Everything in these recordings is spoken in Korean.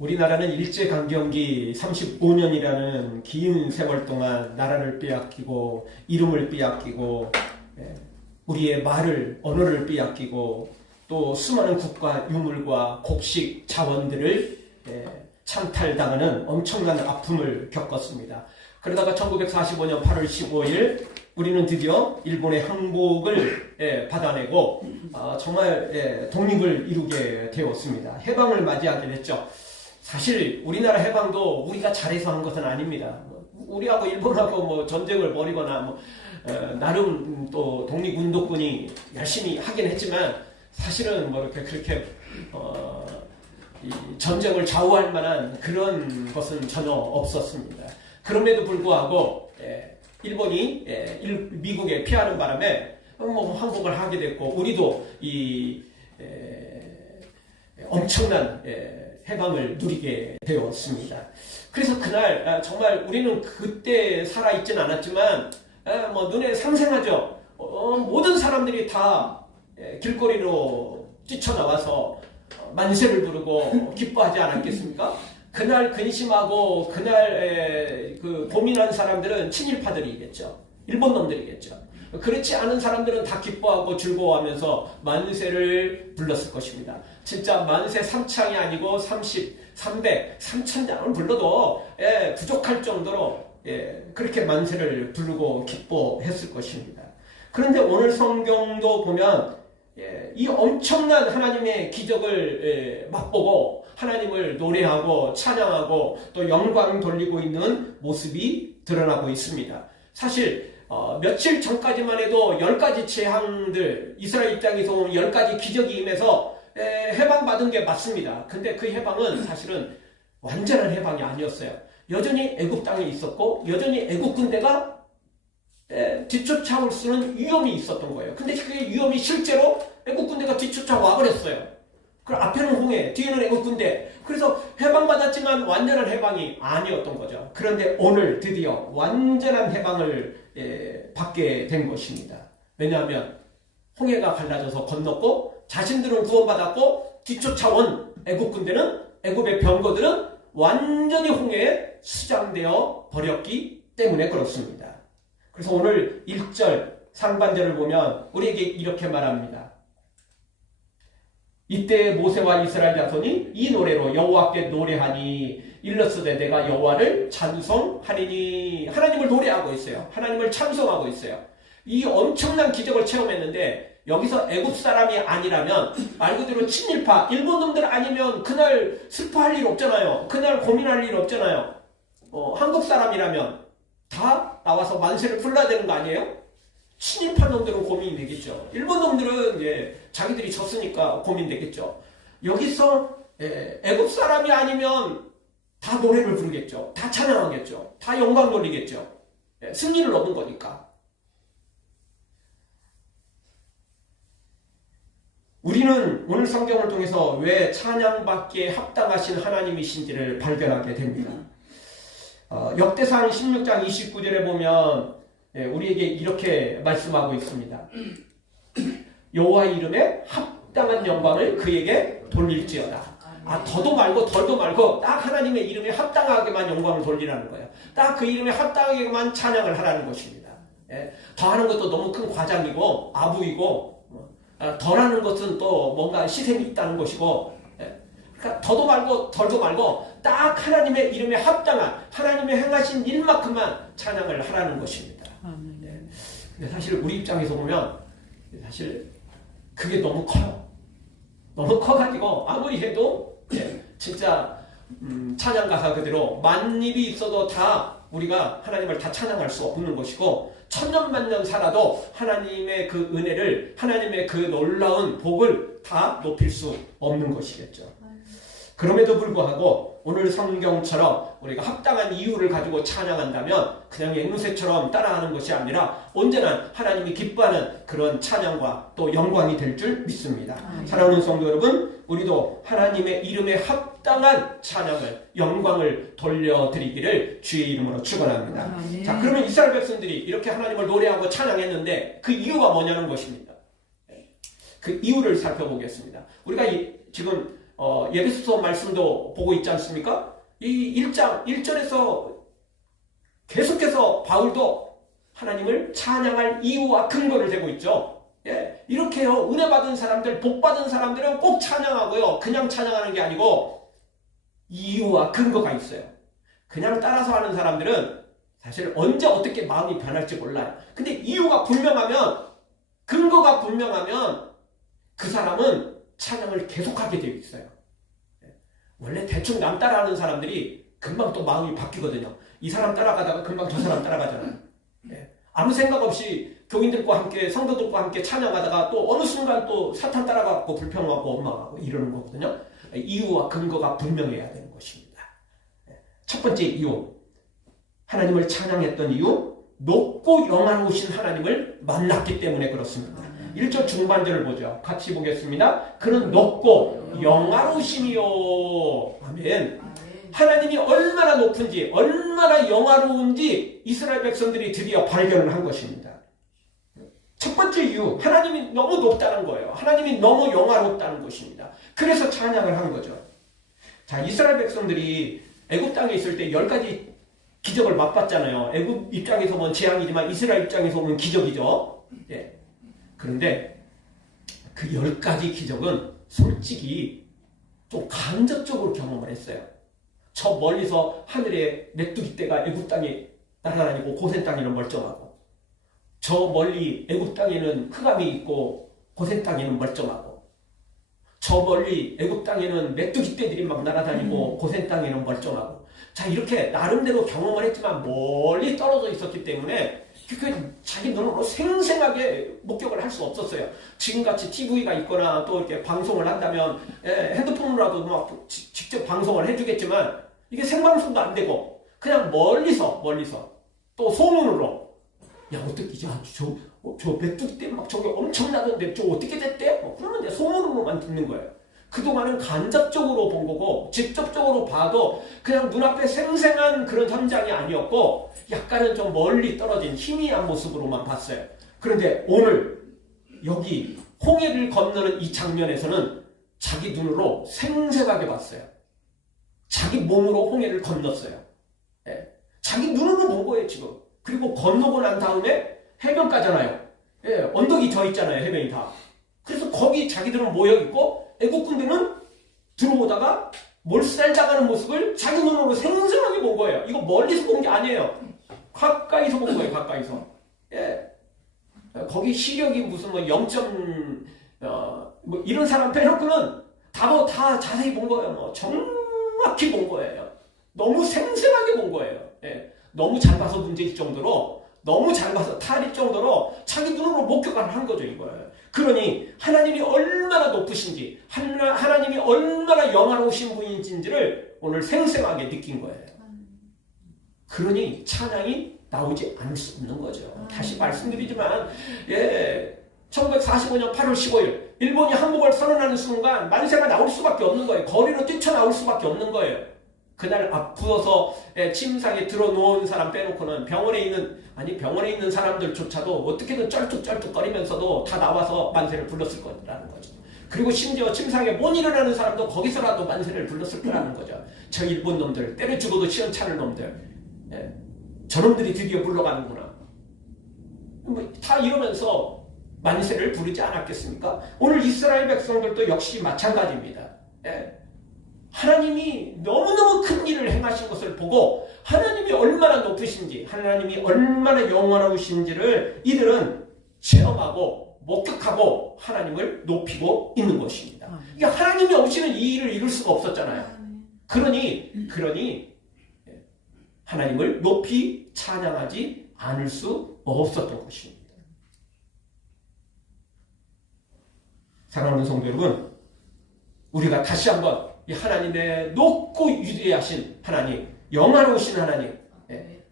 우리나라는 일제강점기 35년이라는 긴 세월 동안 나라를 빼앗기고 이름을 빼앗기고 우리의 말을 언어를 빼앗기고 또 수많은 국가 유물과 곡식 자원들을 찬탈당하는 엄청난 아픔을 겪었습니다. 그러다가 1945년 8월 15일 우리는 드디어 일본의 항복을 받아내고 정말 독립을 이루게 되었습니다. 해방을 맞이하게 됐죠. 사실 우리나라 해방도 우리가 잘해서 한 것은 아닙니다. 우리하고 일본하고 뭐 전쟁을 벌이거나 나름 또 독립운동군이 열심히 하긴 했지만 사실은 뭐 이렇게 그렇게 이 전쟁을 좌우할 만한 그런 것은 전혀 없었습니다. 그럼에도 불구하고 일본이 미국에 피하는 바람에 뭐 항복을 하게 됐고 우리도 이 엄청난 해방을 누리게 되었습니다. 그래서 그날 정말 우리는 그때 살아있진 않았지만 뭐 눈에 상생하죠. 모든 사람들이 다 길거리로 뛰쳐나와서 만세를 부르고 기뻐하지 않았겠습니까? 그날 근심하고 그날 고민한 사람들은 친일파들이겠죠. 일본 놈들이겠죠. 그렇지 않은 사람들은 다 기뻐하고 즐거워하면서 만세를 불렀을 것입니다. 진짜 만세 3창이 아니고 30, 300, 3000장을 불러도 부족할 정도로 그렇게 만세를 부르고 기뻐했을 것입니다. 그런데 오늘 성경도 보면 이 엄청난 하나님의 기적을 맛보고 하나님을 노래하고 찬양하고 또 영광 돌리고 있는 모습이 드러나고 있습니다. 사실 며칠 전까지만 해도 10가지 재앙들, 이스라엘 입장에서 온 10가지 기적이 임해서 해방받은 게 맞습니다. 근데 그 해방은 사실은 완전한 해방이 아니었어요. 여전히 애굽 땅에 있었고 여전히 애굽 군대가 뒤쫓아올 수는 위험이 있었던 거예요. 근데 그 위험이 실제로 애국 군대가 뒤쫓아와 버렸어요. 그럼 앞에는 홍해, 뒤에는 애국 군대. 그래서 해방받았지만 완전한 해방이 아니었던 거죠. 그런데 오늘 드디어 완전한 해방을 받게 된 것입니다. 왜냐하면 홍해가 갈라져서 건넜고 자신들은 구원받았고 뒤쫓아온 애국 군대는 애국의 병거들은 완전히 홍해에 수장되어 버렸기 때문에 그렇습니다. 그래서 오늘 1절 상반절을 보면 우리에게 이렇게 말합니다. 이때 모세와 이스라엘 자손이 이 노래로 여호와께 노래하니 일러스되 내가 여호와를 찬송하리니. 하나님을 노래하고 있어요. 하나님을 찬송하고 있어요. 이 엄청난 기적을 체험했는데 여기서 애굽 사람이 아니라면 말 그대로 친일파 일본 놈들 아니면 그날 슬퍼할 일 없잖아요. 그날 고민할 일 없잖아요. 한국 사람이라면 다 나와서 만세를 불러야 되는 거 아니에요? 친일파 놈들은 고민이 되겠죠. 일본 놈들은 자기들이 졌으니까 고민되겠죠. 여기서 애굽 사람이 아니면 다 노래를 부르겠죠. 다 찬양하겠죠. 다 영광 돌리겠죠. 승리를 얻은 거니까. 우리는 오늘 성경을 통해서 왜 찬양받기에 합당하신 하나님이신지를 발견하게 됩니다. 역대상 16장 29절에 보면 우리에게 이렇게 말씀하고 있습니다. 여호와의 이름에 합당한 영광을 그에게 돌릴지어다. 더도 말고 덜도 말고 딱 하나님의 이름에 합당하게만 영광을 돌리라는 거예요. 딱 그 이름에 합당하게만 찬양을 하라는 것입니다. 더하는 것도 너무 큰 과장이고 아부이고 덜하는 것은 또 뭔가 시샘이 있다는 것이고 그러니까 더도 말고 덜도 말고 딱 하나님의 이름에 합당한 하나님의 행하신 일만큼만 찬양을 하라는 것입니다. 근데 사실 우리 입장에서 보면 사실 그게 너무 커요. 너무 커가지고 아무리 해도 진짜 찬양 가사 그대로 만입이 있어도 다 우리가 하나님을 다 찬양할 수 없는 것이고 천년만년 살아도 하나님의 그 은혜를 하나님의 그 놀라운 복을 다 높일 수 없는 것이겠죠. 그럼에도 불구하고 오늘 성경처럼 우리가 합당한 이유를 가지고 찬양한다면 그냥 앵무새처럼 따라하는 것이 아니라 언제나 하나님이 기뻐하는 그런 찬양과 또 영광이 될 줄 믿습니다. 사랑하는 성도 여러분, 우리도 하나님의 이름에 합당한 찬양을 영광을 돌려드리기를 주의 이름으로 축원합니다. 자, 그러면 이스라엘 백성들이 이렇게 하나님을 노래하고 찬양했는데 그 이유가 뭐냐는 것입니다. 그 이유를 살펴보겠습니다. 우리가 지금 예배소서 말씀도 보고 있지 않습니까? 이 1장 1절에서 계속해서 바울도 하나님을 찬양할 이유와 근거를 대고 있죠. 예, 이렇게요. 은혜 받은 사람들, 복 받은 사람들은 꼭 찬양하고요. 그냥 찬양하는 게 아니고 이유와 근거가 있어요. 그냥 따라서 하는 사람들은 사실 언제 어떻게 마음이 변할지 몰라요. 근데 이유가 분명하면, 근거가 분명하면 그 사람은 찬양을 계속하게 되어 있어요. 원래 대충 남 따라하는 사람들이 금방 또 마음이 바뀌거든요. 이 사람 따라가다가 금방 저 사람 따라가잖아요. 아무 생각 없이 교인들과 함께, 성도들과 함께 찬양하다가 또 어느 순간 또 사탄 따라가고 불평하고 원망하고 이러는 거거든요. 이유와 근거가 분명해야 되는 것입니다. 첫 번째 이유, 하나님을 찬양했던 이유, 높고 영화로우신 하나님을 만났기 때문에 그렇습니다. 1절 중반절을 보죠. 같이 보겠습니다. 그는 높고 영화로우심이요. 아멘. 하나님이 얼마나 높은지, 얼마나 영화로운지 이스라엘 백성들이 드디어 발견을 한 것입니다. 첫 번째 이유, 하나님이 너무 높다는 거예요. 하나님이 너무 영화롭다는 것입니다. 그래서 찬양을 한 거죠. 자, 이스라엘 백성들이 애굽 땅에 있을 때 10가지 기적을 맛봤잖아요. 애굽 입장에서 보면 재앙이지만 이스라엘 입장에서 보면 기적이죠. 예. 그런데 그 10가지 기적은 솔직히 좀 간접적으로 경험을 했어요. 저 멀리서 하늘에 메뚜기 떼가 애굽 땅에 날아다니고 고센 땅에는 멀쩡하고, 저 멀리 애굽 땅에는 흑암이 있고 고센 땅에는 멀쩡하고, 저 멀리 애굽 땅에는 메뚜기 떼들이 막 날아다니고 고센 땅에는 멀쩡하고, 자, 이렇게 나름대로 경험을 했지만 멀리 떨어져 있었기 때문에 자기 눈으로 생생하게 목격을 할 수 없었어요. 지금같이 TV가 있거나 또 이렇게 방송을 한다면 핸드폰으로라도 막 직접 방송을 해주겠지만 이게 생방송도 안 되고 그냥 멀리서 또 소문으로, 야, 어떻게 저 메뚜기 때 막 저게 엄청나던데 저 어떻게 됐대? 그러면 이제 소문으로만 듣는 거예요. 그동안은 간접적으로 본 거고 직접적으로 봐도 그냥 눈앞에 생생한 그런 현장이 아니었고 약간은 좀 멀리 떨어진 희미한 모습으로만 봤어요. 그런데 오늘 여기 홍해를 건너는 이 장면에서는 자기 눈으로 생생하게 봤어요. 자기 몸으로 홍해를 건넜어요. 예. 자기 눈으로 본 거예요 지금. 그리고 건너고 난 다음에 해변 가잖아요. 예. 언덕이 져 있잖아요, 해변이 다. 그래서 거기 자기들은 모여있고 애국군들은 들어오다가 몰살당하는 모습을 자기 눈으로 생생하게 본 거예요. 이거 멀리서 본 게 아니에요. 가까이서 본 거예요. 가까이서. 예. 거기 시력이 무슨 뭐 0. 뭐 이런 사람 빼놓고는 다 자세히 본 거예요. 뭐 정확히 본 거예요. 너무 생생하게 본 거예요. 예. 너무 잘 봐서 문제일 정도로, 너무 잘 봐서 탈일 정도로 자기 눈으로 목격을 한 거죠, 이거예요. 그러니 하나님이 얼마나 높으신지, 하나님이 얼마나 영화로우신 분인지를 오늘 생생하게 느낀 거예요. 그러니 찬양이 나오지 않을 수 없는 거죠. 다시 말씀드리지만 1945년 8월 15일 일본이 항복을 선언하는 순간 만세가 나올 수밖에 없는 거예요. 거리로 뛰쳐나올 수밖에 없는 거예요. 그날 앞부어서 침상에 들어놓은 사람 빼놓고는 병원에 있는 사람들조차도 어떻게든 쩔뚝쩔뚝거리면서도 다 나와서 만세를 불렀을 거라는 거죠. 그리고 심지어 침상에 못 일어나는 사람도 거기서라도 만세를 불렀을 거라는 거죠. 저 일본 놈들, 때려 죽어도 시원찮을 놈들, 저놈들이 드디어 물러가는구나. 다 이러면서 만세를 부르지 않았겠습니까? 오늘 이스라엘 백성들도 역시 마찬가지입니다. 하나님이 너무너무 큰 일을 행하신 것을 보고 하나님이 얼마나 높으신지, 하나님이 얼마나 영원하신지를 이들은 체험하고 목격하고 하나님을 높이고 있는 것입니다. 그러니까 하나님이 없이는 이 일을 이룰 수가 없었잖아요. 그러니 하나님을 높이 찬양하지 않을 수 없었던 것입니다. 사랑하는 성도 여러분, 우리가 다시 한번 이 하나님의 높고 위대하신 하나님, 영화로우신 하나님,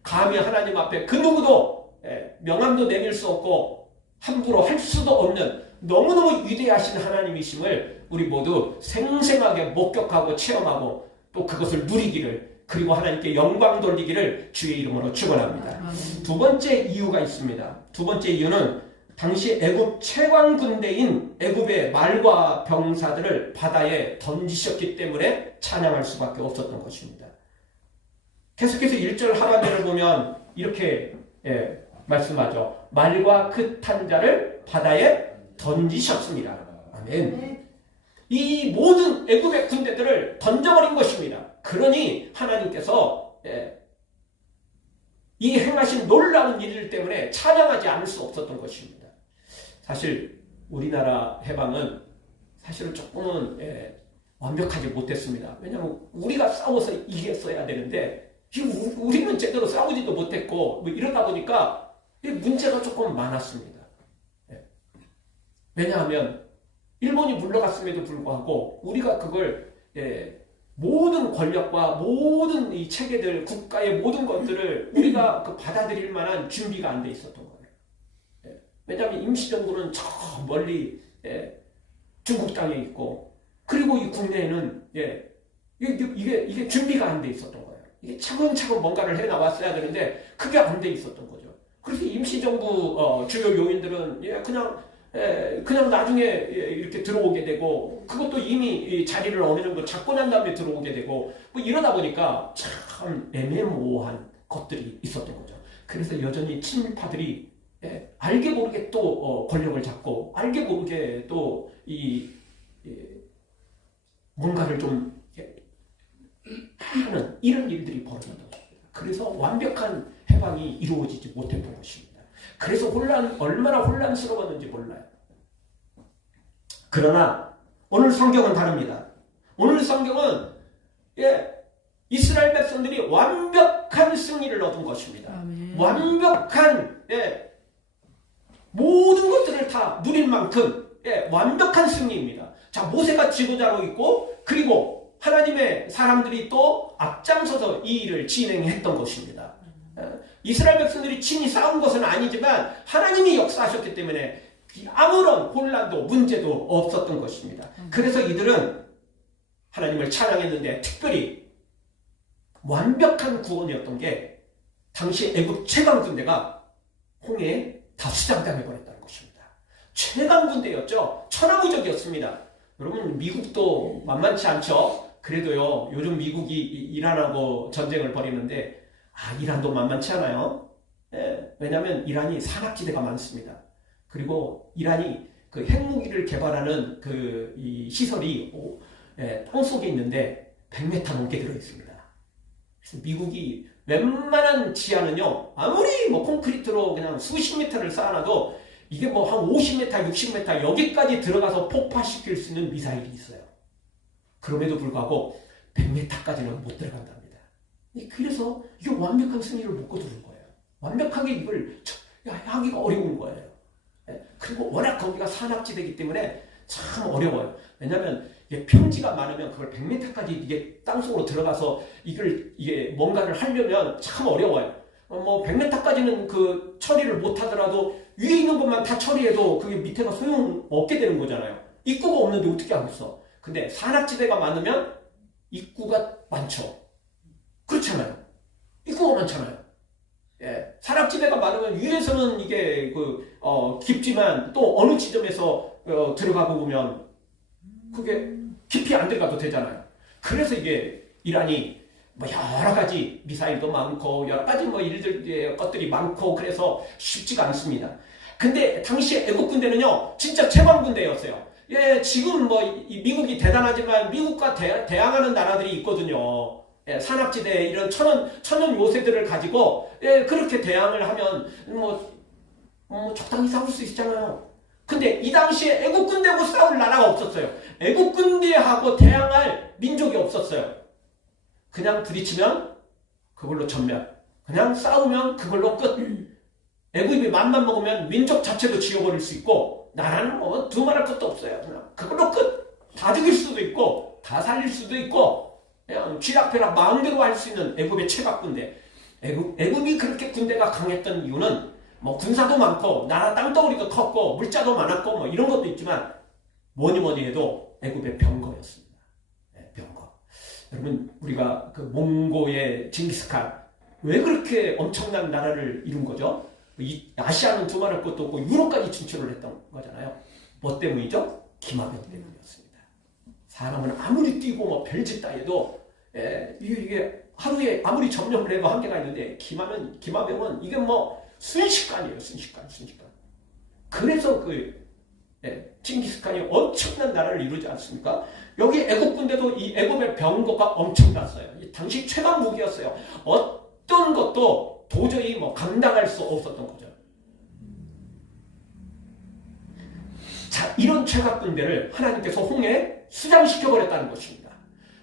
감히 하나님 앞에 그 누구도 명함도 내밀 수 없고 함부로 할 수도 없는 너무너무 위대하신 하나님이심을 우리 모두 생생하게 목격하고 체험하고 또 그것을 누리기를, 그리고 하나님께 영광 돌리기를 주의 이름으로 축원합니다. 두 번째 이유가 있습니다. 두 번째 이유는 당시 애굽 최강 군대인 애굽의 말과 병사들을 바다에 던지셨기 때문에 찬양할 수밖에 없었던 것입니다. 계속해서 1절 하반절을 보면 이렇게 말씀하죠. 말과 그 탄 자를 바다에 던지셨습니다. 아멘. 이 모든 애굽의 군대들을 던져버린 것입니다. 그러니 하나님께서 이 행하신 놀라운 일 때문에 찬양하지 않을 수 없었던 것입니다. 사실 우리나라 해방은 사실은 조금은 완벽하지 못했습니다. 왜냐하면 우리가 싸워서 이겼어야 되는데 우리는 제대로 싸우지도 못했고 뭐 이러다 보니까 문제가 조금 많았습니다. 왜냐하면 일본이 물러갔음에도 불구하고 우리가 그걸 모든 권력과 모든 이 체계들, 국가의 모든 것들을 우리가 받아들일 만한 준비가 안 돼 있었던 거예요. 왜냐하면 임시정부는 저 멀리 중국 땅에 있고, 그리고 이 국내에는 이게 준비가 안 돼 있었던 거예요. 이게 차근차근 뭔가를 해 나왔어야 되는데 그게 안 돼 있었던 거죠. 그래서 임시정부 주요 요인들은 그냥 나중에 이렇게 들어오게 되고, 그것도 이미 자리를 어느 정도 잡고 난 다음에 들어오게 되고, 뭐 이러다 보니까 참 애매모호한 것들이 있었던 거죠. 그래서 여전히 친일파들이 알게 모르게 또 권력을 잡고, 알게 모르게 또 뭔가를 좀 하는 이런 일들이 벌어졌던 것입니다. 그래서 완벽한 해방이 이루어지지 못했던 것입니다. 그래서 얼마나 혼란스러웠는지 몰라요. 그러나 오늘 성경은 다릅니다. 오늘 성경은 이스라엘 백성들이 완벽한 승리를 얻은 것입니다. 아멘. 완벽한 모든 것들을 다 누릴 만큼 완벽한 승리입니다. 자, 모세가 지도자로 있고, 그리고 하나님의 사람들이 또 앞장서서 이 일을 진행했던 것입니다. 이스라엘 백성들이 친히 싸운 것은 아니지만 하나님이 역사하셨기 때문에 아무런 혼란도 문제도 없었던 것입니다. 그래서 이들은 하나님을 찬양했는데, 특별히 완벽한 구원이었던 게 당시 애굽 최강 군대가 홍해에 다 수장당해버렸다는 것입니다. 최강 군대였죠. 천하무적이었습니다. 여러분, 미국도 만만치 않죠. 그래도요, 요즘 미국이 이란하고 전쟁을 벌이는데 이란도 만만치 않아요. 왜냐하면 이란이 산악지대가 많습니다. 그리고 이란이 그 핵무기를 개발하는 이 시설이 땅속에 있는데 100m 넘게 들어있습니다. 그래서 미국이 웬만한 지하는요, 아무리 뭐 콘크리트로 그냥 수십 미터를 쌓아놔도 이게 뭐 한 50m, 60m 여기까지 들어가서 폭파시킬 수 있는 미사일이 있어요. 그럼에도 불구하고 100m까지는 못 들어간답니다. 그래서 이게 완벽한 승리를 못 거두는 거예요. 완벽하게 이걸 하기가 어려운 거예요. 그리고 워낙 거기가 산악지대이기 때문에 참 어려워요. 왜냐하면 평지가 많으면 그걸 100m까지 이게 땅속으로 들어가서 이게 뭔가를 하려면 참 어려워요. 뭐 100m까지는 그 처리를 못 하더라도 위에 있는 것만 다 처리해도 그게 밑에가 소용없게 되는 거잖아요. 입구가 없는데 어떻게 하겠어? 근데 산악지대가 많으면 입구가 많죠. 그렇잖아요. 입구가 많잖아요. 산악지대가 많으면 위에서는 이게 깊지만 또 어느 지점에서 들어가고 보면 그게 깊이 안 들어가도 되잖아요. 그래서 이게 이란이 뭐 여러 가지 미사일도 많고 여러 가지 뭐 것들이 많고 그래서 쉽지가 않습니다. 근데 당시 애국 군대는요, 진짜 최강 군대였어요. 지금 뭐 미국이 대단하지만 미국과 대항하는 나라들이 있거든요. 산악지대 이런 천연 요새들을 가지고 그렇게 대항을 하면 뭐 적당히 싸울 수 있잖아요. 근데 이 당시에 애국 군대하고 싸울 나라가 없었어요. 애국 군대하고 대항할 민족이 없었어요. 그냥 부딪히면 그걸로 전멸, 그냥 싸우면 그걸로 끝. 애국이 맘만 먹으면 민족 자체도 지워버릴 수 있고, 나라는 뭐 두말할 것도 없어요. 그냥 그걸로 끝. 다 죽일 수도 있고 다 살릴 수도 있고 그냥 쥐락펴락 마음대로 할 수 있는 애국의 최강 군대. 애국이 그렇게 군대가 강했던 이유는 뭐 군사도 많고 나라 땅덩어리도 컸고 물자도 많았고 뭐 이런 것도 있지만 뭐니 해도 애국의 병거였습니다. 병거. 여러분, 우리가 그 몽고의 징기스칸 왜 그렇게 엄청난 나라를 이룬 거죠? 이 아시아는 두말할 것도 없고 유럽까지 진출을 했던 거잖아요. 뭐 때문이죠? 기마병 때문이었습니다. 사람은 아무리 뛰고 뭐 별짓 다 해도 이게 하루에 아무리 점령을 해도 한계가 있는데 기마병은 이게 뭐 순식간이에요. 순식간. 그래서 칭기스칸이 엄청난 나라를 이루지 않습니까? 여기 애국 군대도 이 애국의 병거가 엄청났어요. 당시 최강 무기였어요. 어떤 것도 도저히 뭐 감당할 수 없었던 거죠. 자, 이런 최강 군대를 하나님께서 홍해에 수장시켜버렸다는 것입니다.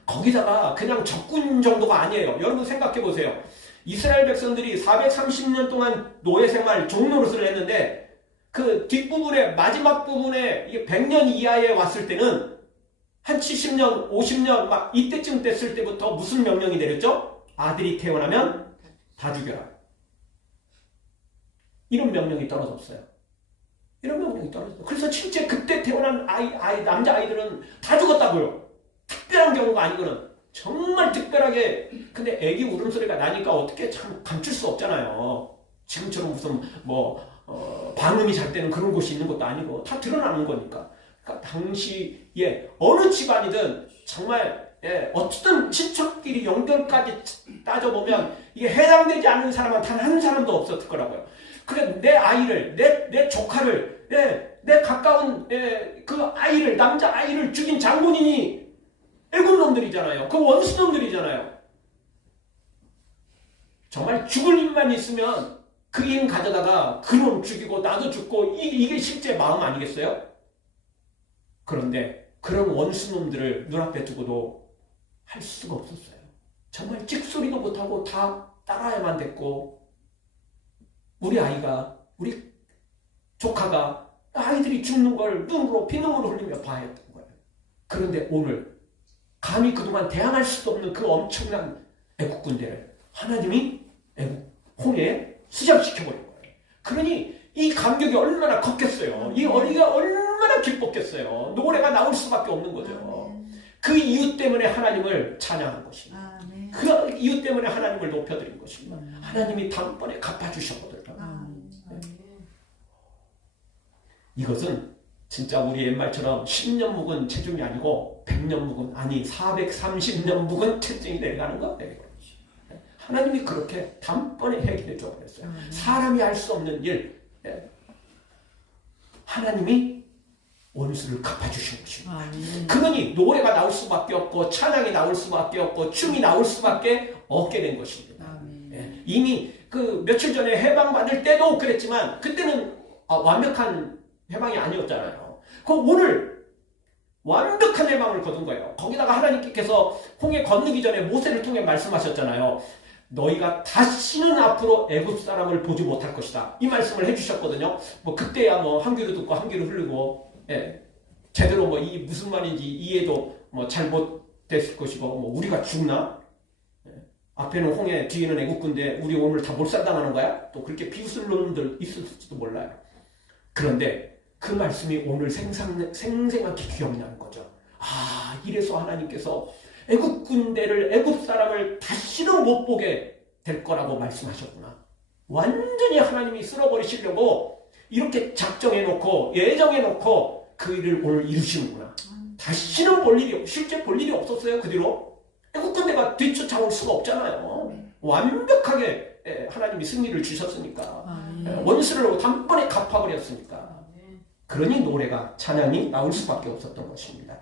거기다가 그냥 적군 정도가 아니에요. 여러분 생각해 보세요. 이스라엘 백성들이 430년 동안 노예 생활, 종노릇을 했는데 그 뒷부분에 마지막 부분에 100년 이하에 왔을 때는 한 70년, 50년 막 이때쯤 됐을 때부터 무슨 명령이 내렸죠? 아들이 태어나면 다 죽여라. 이런 명령이 떨어졌어요. 그래서 실제 그때 태어난 남자아이들은 다 죽었다고요. 특별한 경우가 아니고는 정말 특별하게. 근데 애기 울음소리가 나니까 어떻게 참 감출 수 없잖아요. 지금처럼 무슨 방음이 잘 되는 그런 곳이 있는 것도 아니고 다 드러나는 거니까. 그러니까 당시에 어느 집안이든 정말 어쨌든 친척끼리 연결까지 따져보면 이게 해당되지 않는 사람은 단 한 사람도 없었을 거라고요. 그래 내 아이를 내 조카를 내 가까운 그 아이를 남자 아이를 죽인 장본인이 애국놈들이잖아요. 그 원수놈들이잖아요. 정말 죽을 힘만 있으면 그 힘 가져다가 그놈 죽이고 나도 죽고 이게 실제 마음 아니겠어요? 그런데 그런 원수놈들을 눈앞에 두고도 할 수가 없었어요. 정말 찍소리도 못하고 다 따라야만 됐고 우리 조카가 아이들이 죽는 걸 눈으로 피눈물을 흘리며 봐야 했던 거예요. 그런데 오늘 감히 그동안 대항할 수도 없는 그 엄청난 애국군대를 하나님이 홍해에 수장시켜버린 거예요. 그러니 이 감격이 얼마나 컸겠어요. 이 어리가 얼마나 기뻤겠어요. 노래가 나올 수밖에 없는 거죠. 그 이유 때문에 하나님을 찬양한 것입니다. 그 이유 때문에 하나님을 높여드린 것입니다. 하나님이 단번에 갚아주셨거든요. 이것은 진짜 우리 옛말처럼 10년 묵은 체중이 아니고 100년 묵은 430년 묵은 체중이 내려가는 거예요. 하나님이 그렇게 단번에 해결해 줘버렸어요. 사람이 할 수 없는 일, 하나님이 원수를 갚아주신 것입니다. 그러니 노래가 나올 수밖에 없고 찬양이 나올 수밖에 없고 춤이 나올 수밖에 없게 된 것입니다. 이미 그 며칠 전에 해방받을 때도 그랬지만 그때는 완벽한 해방이 아니었잖아요. 오늘 완벽한 해방을 거둔 거예요. 거기다가 하나님께서 홍해 건너기 전에 모세를 통해 말씀하셨잖아요. 너희가 다시는 앞으로 애굽 사람을 보지 못할 것이다. 이 말씀을 해주셨거든요. 그때야 한 귀로 듣고 한 귀로 흘리고 제대로 이 무슨 말인지 이해도 잘 못됐을 것이고 우리가 죽나? 앞에는 홍해 뒤에는 애국군데 우리 오늘 다 몰살당하는 거야? 또 그렇게 비웃을 놈들 있을지도 몰라요. 그런데 그 말씀이 오늘 생생하게 기억이 나는 거죠. 이래서 하나님께서 애국 군대를 애국 사람을 다시는 못 보게 될 거라고 말씀하셨구나. 완전히 하나님이 쓸어버리시려고 이렇게 작정해놓고 예정해놓고 그 일을 오늘 이루시는구나. 다시는 실제 볼 일이 없었어요. 그 뒤로 애국 군대가 뒤쫓아올 수가 없잖아요. 완벽하게 하나님이 승리를 주셨으니까 원수를 단번에 갚아버렸으니까. 그러니 노래가 찬양이 나올 수밖에 없었던 것입니다.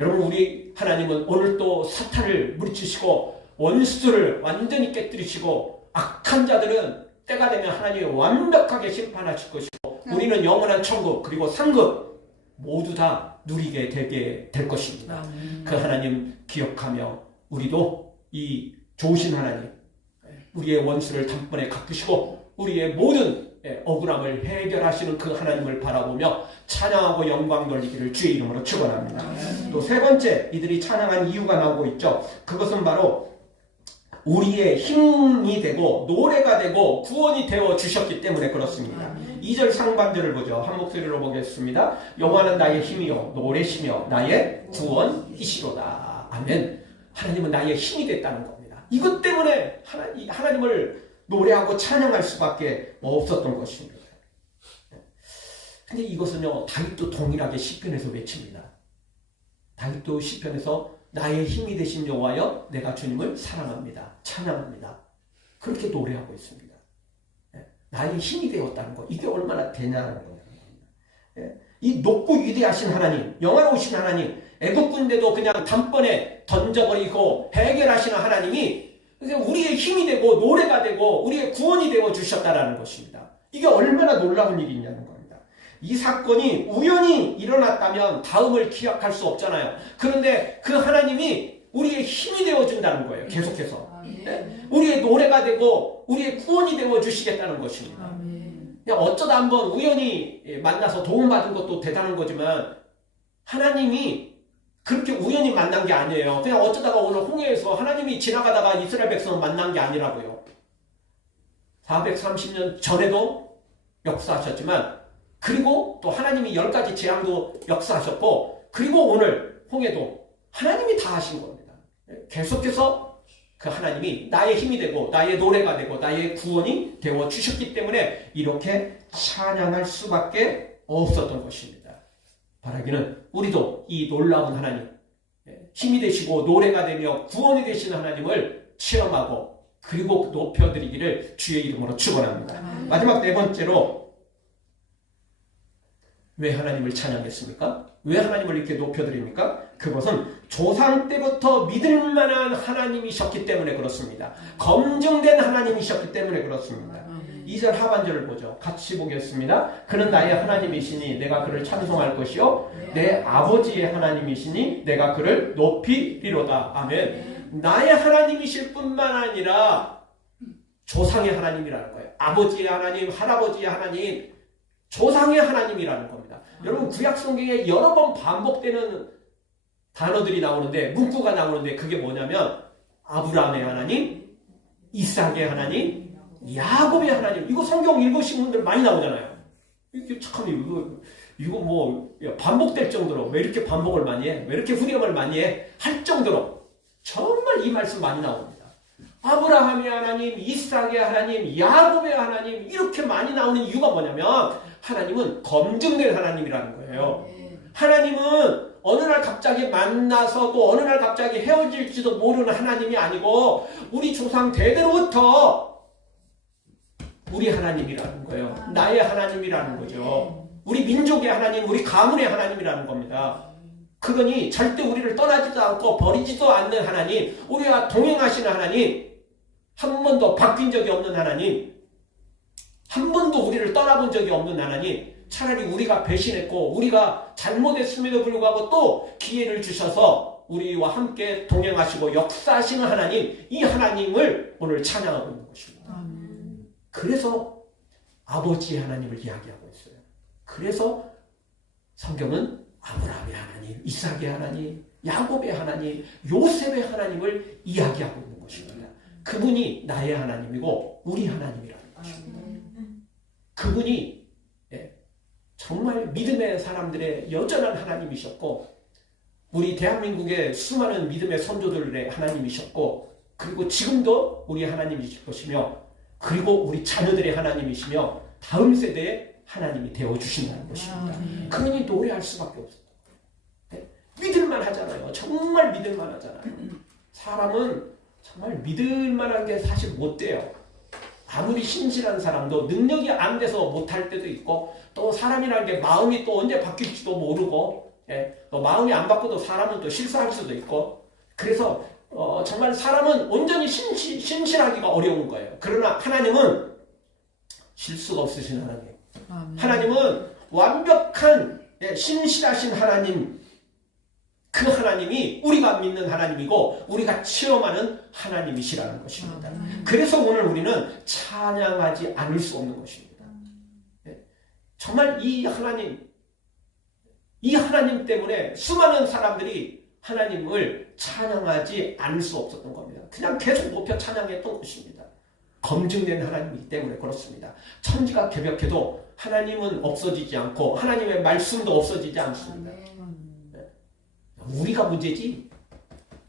여러분 우리 하나님은 오늘 또 사탄을 물리치시고 원수를 완전히 깨뜨리시고 악한 자들은 때가 되면 하나님이 완벽하게 심판하실 것이고 우리는 영원한 천국 그리고 상급 모두 다 누리게 되게 될 것입니다. 그 하나님 기억하며 우리도 이 좋으신 하나님 우리의 원수를 단번에 갚으시고 우리의 모든 억울함을 해결하시는 그 하나님을 바라보며 찬양하고 영광 돌리기를 주의 이름으로 축원합니다. 또 세 번째 이들이 찬양한 이유가 나오고 있죠. 그것은 바로 우리의 힘이 되고 노래가 되고 구원이 되어 주셨기 때문에 그렇습니다. 2절 상반절을 보죠. 한 목소리로 보겠습니다. 여호와는 나의 힘이요 노래시며 나의 구원이시로다. 아멘. 하나님은 나의 힘이 됐다는 겁니다. 이것 때문에 하나님을 노래하고 찬양할 수밖에 없었던 것입니다. 근데 이것은요, 다윗도 동일하게 시편에서 외칩니다. 다윗도 시편에서 나의 힘이 되신 여호와여, 내가 주님을 사랑합니다. 찬양합니다. 그렇게 노래하고 있습니다. 나의 힘이 되었다는 것, 이게 얼마나 되냐는 거예요. 이 높고 위대하신 하나님, 영화로우신 하나님, 애국군대도 그냥 단번에 던져버리고 해결하시는 하나님이 우리의 힘이 되고 노래가 되고 우리의 구원이 되어 주셨다는 것입니다. 이게 얼마나 놀라운 일이냐는 겁니다. 이 사건이 우연히 일어났다면 다음을 기약할 수 없잖아요. 그런데 그 하나님이 우리의 힘이 되어준다는 거예요. 계속해서. 우리의 노래가 되고 우리의 구원이 되어 주시겠다는 것입니다. 그냥 어쩌다 한번 우연히 만나서 도움받은 것도 대단한 거지만 하나님이 그렇게 우연히 만난 게 아니에요. 그냥 어쩌다가 오늘 홍해에서 하나님이 지나가다가 이스라엘 백성을 만난 게 아니라고요. 430년 전에도 역사하셨지만, 그리고 또 하나님이 10가지 재앙도 역사하셨고, 그리고 오늘 홍해도 하나님이 다 하신 겁니다. 계속해서 그 하나님이 나의 힘이 되고 나의 노래가 되고 나의 구원이 되어 주셨기 때문에 이렇게 찬양할 수밖에 없었던 것입니다. 바라기는 우리도 이 놀라운 하나님, 힘이 되시고 노래가 되며 구원이 되시는 하나님을 체험하고 그리고 높여드리기를 주의 이름으로 축원합니다. 마지막 네 번째로, 왜 하나님을 찬양했습니까? 왜 하나님을 이렇게 높여드립니까? 그것은 조상 때부터 믿을 만한 하나님이셨기 때문에 그렇습니다. 검증된 하나님이셨기 때문에 그렇습니다. 2절 하반절을 보죠. 같이 보겠습니다. 그는 나의 하나님이시니 내가 그를 찬송할 것이요 내 아버지의 하나님이시니 내가 그를 높이리로다. 아멘. 나의 하나님이실 뿐만 아니라 조상의 하나님이라는 거예요. 아버지의 하나님, 할아버지의 하나님, 조상의 하나님이라는 겁니다. 여러분, 구약 성경에 여러 번 반복되는 단어들이 나오는데, 문구가 나오는데, 그게 뭐냐면 아브라함의 하나님, 이삭의 하나님, 야곱의 하나님. 이거 성경 읽으신 분들 많이 나오잖아요. 이게 참 이거 뭐 반복될 정도로 왜 이렇게 반복을 많이 해? 왜 이렇게 후렴을 많이 해? 할 정도로 정말 이 말씀 많이 나옵니다. 아브라함의 하나님, 이삭의 하나님, 야곱의 하나님, 이렇게 많이 나오는 이유가 뭐냐면 하나님은 검증된 하나님이라는 거예요. 하나님은 어느 날 갑자기 만나서 또 어느 날 갑자기 헤어질지도 모르는 하나님이 아니고 우리 조상 대대로부터 우리 하나님이라는 거예요. 나의 하나님이라는 거죠. 우리 민족의 하나님, 우리 가문의 하나님이라는 겁니다. 그러니 절대 우리를 떠나지도 않고 버리지도 않는 하나님, 우리와 동행하시는 하나님, 한 번도 바뀐 적이 없는 하나님, 한 번도 우리를 떠나본 적이 없는 하나님, 차라리 우리가 배신했고 우리가 잘못했음에도 불구하고 또 기회를 주셔서 우리와 함께 동행하시고 역사하시는 하나님, 이 하나님을 오늘 찬양하고 있는 것입니다. 그래서 아버지의 하나님을 이야기하고 있어요. 그래서 성경은 아브라함의 하나님, 이삭의 하나님, 야곱의 하나님, 요셉의 하나님을 이야기하고 있는 것입니다. 그분이 나의 하나님이고 우리 하나님이라는 것입니다. 그분이 정말 믿음의 사람들의 여전한 하나님이셨고 우리 대한민국의 수많은 믿음의 선조들의 하나님이셨고 그리고 지금도 우리 하나님이실 것이며 그리고 우리 자녀들의 하나님이시며 다음 세대의 하나님이 되어주신다는 것입니다. 그러니 노래할 수밖에 없어요. 믿을만 하잖아요. 정말 믿을만 하잖아요. 사람은 정말 믿을만한 게 사실 못 돼요. 아무리 신실한 사람도 능력이 안 돼서 못할 때도 있고 또 사람이라는 게 마음이 또 언제 바뀔지도 모르고 또 마음이 안 바꿔도 사람은 또 실수할 수도 있고 그래서 정말 사람은 온전히 신실하기가 어려운 거예요. 그러나 하나님은 실수가 없으신 하나님. 하나님은 완벽한 신실하신 하나님. 그 하나님이 우리가 믿는 하나님이고 우리가 체험하는 하나님이시라는 것입니다. 그래서 오늘 우리는 찬양하지 않을 수 없는 것입니다. 정말 이 하나님 때문에 수많은 사람들이 하나님을 찬양하지 않을 수 없었던 겁니다. 그냥 계속 높여 찬양했던 것입니다. 검증된 하나님이기 때문에 그렇습니다. 천지가 개벽해도 하나님은 없어지지 않고 하나님의 말씀도 없어지지 않습니다. 우리가 문제지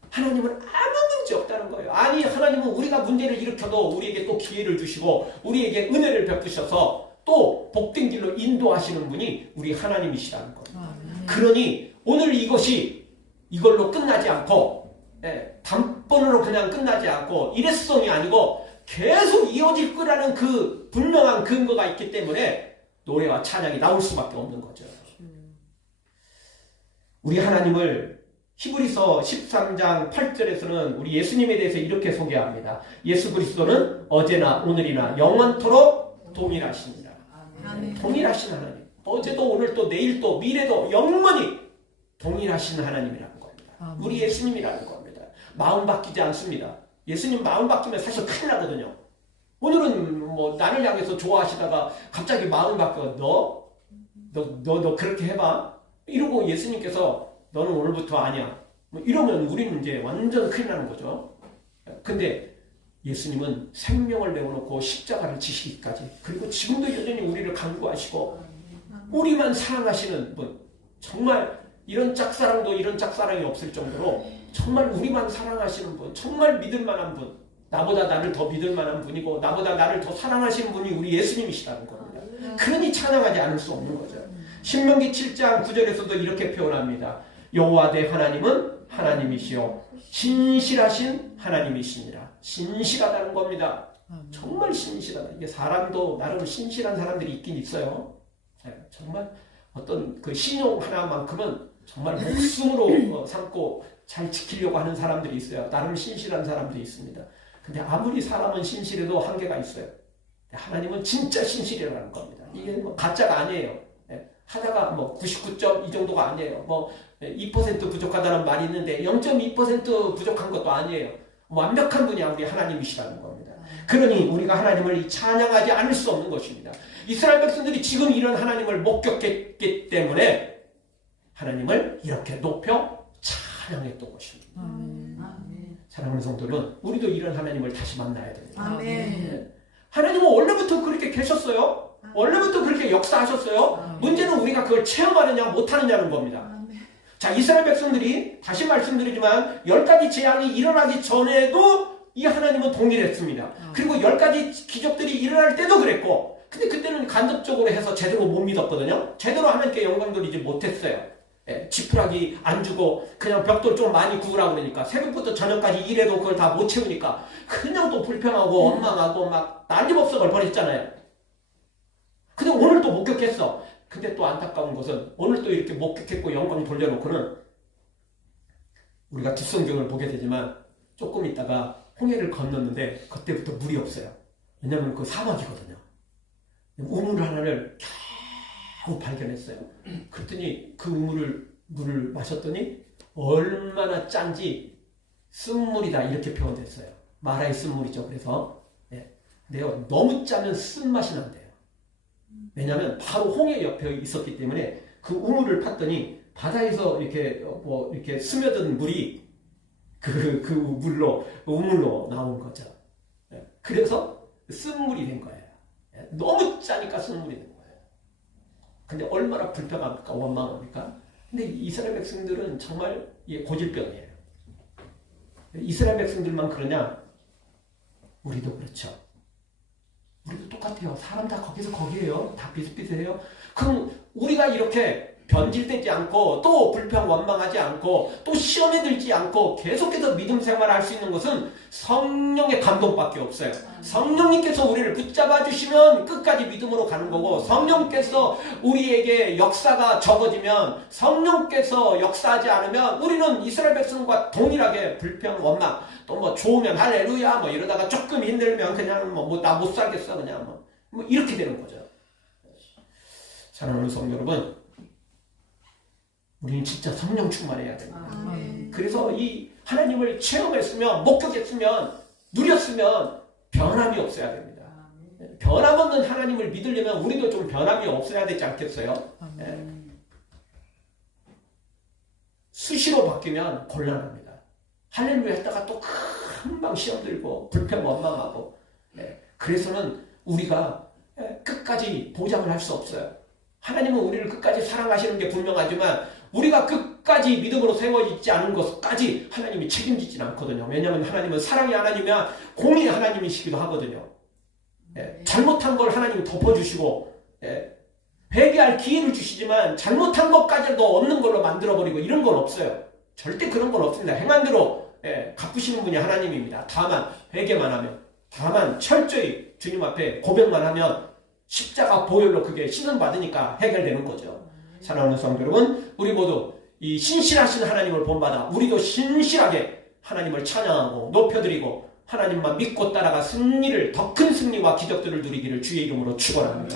하나님은 아무 문제 없다는 거예요. 아니 하나님은 우리가 문제를 일으켜도 우리에게 또 기회를 주시고 우리에게 은혜를 베푸셔서 또 복된 길로 인도하시는 분이 우리 하나님이시라는 겁니다. 그러니 오늘 이것이 이걸로 끝나지 않고 단번으로 그냥 끝나지 않고 일회성이 아니고 계속 이어질 거라는 그 분명한 근거가 있기 때문에 노래와 찬양이 나올 수밖에 없는 거죠. 우리 하나님을 히브리서 13장 8절에서는 우리 예수님에 대해서 이렇게 소개합니다. 예수 그리스도는 어제나 오늘이나 영원토록 동일하십니다. 동일하신 하나님. 어제도 오늘도 내일도 미래도 영원히 동일하신 하나님이라는 겁니다. 우리 예수님이라는 겁니다. 마음 바뀌지 않습니다. 예수님 마음 바뀌면 사실 큰일 나거든요. 오늘은 뭐 나를 향해서 좋아하시다가 갑자기 마음 바뀌어 너 그렇게 해봐 이러고 예수님께서 너는 오늘부터 아니야 뭐 이러면 우리는 이제 완전 큰일 나는 거죠. 근데 예수님은 생명을 내어놓고 십자가를 지시기까지 그리고 지금도 여전히 우리를 간구하시고 우리만 사랑하시는 분, 정말 이런 짝사랑도 이런 짝사랑이 없을 정도로 정말 우리만 사랑하시는 분, 정말 믿을 만한 분, 나보다 나를 더 믿을 만한 분이고 나보다 나를 더 사랑하시는 분이 우리 예수님이시라는 겁니다. 그러니 찬양하지 않을 수 없는 거죠. 신명기 7장 9절에서도 이렇게 표현합니다. 여호와 내 하나님은 하나님이시요 신실하신 하나님이시니라. 신실하다는 겁니다. 정말 신실하다. 이게 사람도 나름 신실한 사람들이 있긴 있어요. 정말 어떤 그 신용 하나만큼은 정말 목숨으로 삼고 잘 지키려고 하는 사람들이 있어요. 나름 신실한 사람들이 있습니다. 근데 아무리 사람은 신실해도 한계가 있어요. 하나님은 진짜 신실이라는 겁니다. 이게 뭐 가짜가 아니에요. 하다가 뭐 99점 이 정도가 아니에요. 뭐 2% 부족하다는 말이 있는데 0.2% 부족한 것도 아니에요. 완벽한 분이 우리 하나님이시라는 겁니다. 그러니 우리가 하나님을 찬양하지 않을 수 없는 것입니다. 이스라엘 백성들이 지금 이런 하나님을 목격했기 때문에 하나님을 이렇게 높여 찬양했던 것입니다. 사랑하는 성도는 우리도 이런 하나님을 다시 만나야 됩니다. 아멘. 하나님은 원래부터 그렇게 계셨어요. 원래부터 그렇게 역사하셨어요. 문제는 우리가 그걸 체험하느냐 못하느냐는 겁니다. 자, 이스라엘 백성들이 다시 말씀드리지만 10가지 재앙이 일어나기 전에도 이 하나님은 동일했습니다. 그리고 10가지 기적들이 일어날 때도 그랬고, 근데 그때는 간접적으로 해서 제대로 못 믿었거든요. 제대로 하나님께 영광 돌리지 못했어요. 지푸라기 안 주고 그냥 벽돌 좀 많이 구우라고 그러니까 새벽부터 저녁까지 일해도 그걸 다 못 채우니까 그냥 또 불평하고 원망하고 막 난리법석을 벌였잖아요. 근데 오늘 또 목격했어. 근데 또 안타까운 것은 오늘 또 이렇게 목격했고 영광 돌려놓고는 우리가 뒷성경을 보게 되지만 조금 있다가 홍해를 건넜는데 그때부터 물이 없어요. 왜냐하면 그 사막이거든요. 우물 하나를 겨우 발견했어요. 그랬더니 그 물을 마셨더니 얼마나 짠지 쓴물이다 이렇게 표현됐어요. 마라의 쓴물이죠. 그래서 근데요, 너무 짜면 쓴맛이 난대요. 왜냐하면 바로 홍해 옆에 있었기 때문에 그 우물을 팠더니 바다에서 이렇게 스며든 물이 그 우물로 나온 거죠. 그래서 쓴물이 된 거예요. 너무 짜니까 쓴물이 된 거예요. 근데 얼마나 불평합니까? 원망합니까? 근데 이스라엘 백성들은 정말 고질병이에요. 이스라엘 백성들만 그러냐? 우리도 그렇죠. 우리도 똑같아요. 사람 다 거기서 거기에요. 다 비슷비슷해요. 그럼 우리가 이렇게 변질되지 않고 또 불평 원망하지 않고 또 시험에 들지 않고 계속해서 믿음 생활을 할 수 있는 것은 성령의 감동밖에 없어요. 성령님께서 우리를 붙잡아 주시면 끝까지 믿음으로 가는 거고, 성령께서 우리에게 역사가 적어지면, 성령께서 역사하지 않으면 우리는 이스라엘 백성과 동일하게 불평 원망, 또 뭐 좋으면 할렐루야 뭐 이러다가 조금 힘들면 그냥 나 못 살겠어 그냥 뭐 이렇게 되는 거죠. 사랑하는 성도 여러분, 우리는 진짜 성령 충만해야 됩니다. 그래서 이 하나님을 체험했으면, 목격했으면, 누렸으면 변함이 없어야 됩니다. 변함 없는 하나님을 믿으려면 우리도 좀 변함이 없어야 되지 않겠어요? 수시로 바뀌면 곤란합니다. 할렐루야 했다가 또 금방 시험 들고 불평 원망하고, 그래서는 우리가 끝까지 보장을 할 수 없어요. 하나님은 우리를 끝까지 사랑하시는 게 분명하지만 우리가 끝까지 믿음으로 세워지지 않은 것까지 하나님이 책임지진 않거든요. 왜냐하면 하나님은 사랑의 하나님이야 공의의 하나님이시기도 하거든요. 예, 잘못한 걸 하나님이 덮어주시고 예, 회개할 기회를 주시지만 잘못한 것까지도 없는 걸로 만들어버리고 이런 건 없어요. 절대 그런 건 없습니다. 행한 대로 예, 갚으시는 분이 하나님입니다. 다만 회개만 하면, 다만 철저히 주님 앞에 고백만 하면 십자가 보혈로 그게 시선받으니까 해결되는 거죠. 사랑하는 성도 여러분, 우리 모두 이 신실하신 하나님을 본받아 우리도 신실하게 하나님을 찬양하고 높여드리고 하나님만 믿고 따라가 승리를, 더 큰 승리와 기적들을 누리기를 주의 이름으로 축원합니다.